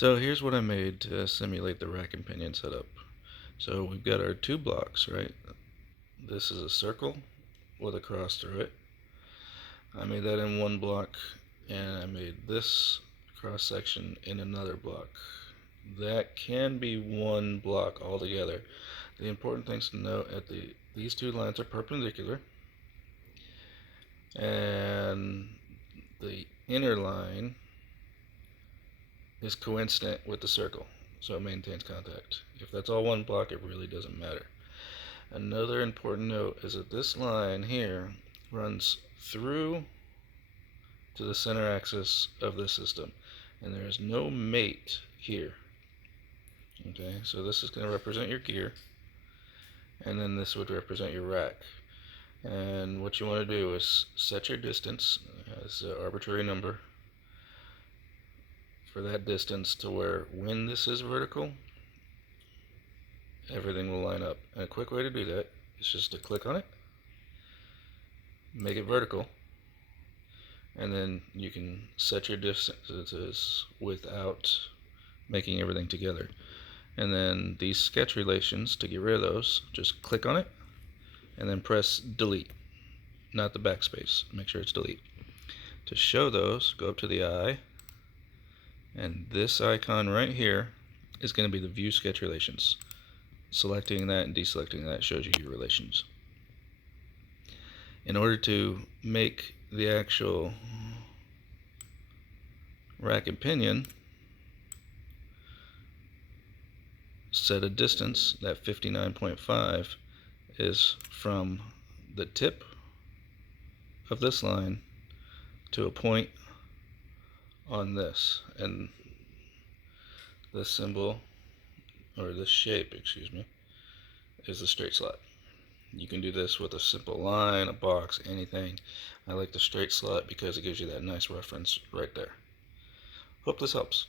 So here's what I made to simulate the rack and pinion setup. So we've got our two blocks, right? This is a circle with a cross through it. I made that in one block, and I made this cross section in another block. That can be one block altogether. The important things to note these two lines are perpendicular, and the inner line is coincident with the circle, so it maintains contact. If that's all one block, it really doesn't matter. Another important note is that this line here runs through to the center axis of the system, and there is no mate here. Okay, so this is going to represent your gear, and then this would represent your rack. And what you want to do is set your distance as an arbitrary number for that distance to where when this is vertical, everything will line up. And a quick way to do that is just to click on it, make it vertical, and then you can set your distances without making everything together. And then these sketch relations, to get rid of those, just click on it and then press delete, not the backspace. Make sure it's delete. To show those, go up to the eye, and this icon right here is going to be the view sketch relations. Selecting that and deselecting that shows you your relations. In order to make the actual rack and pinion, set a distance. That 59.5 is from the tip of this line to a point on this, and this symbol, or this shape, excuse me, is a straight slot. You can do this with a simple line, a box, anything. I like the straight slot because it gives you that nice reference right there. Hope this helps.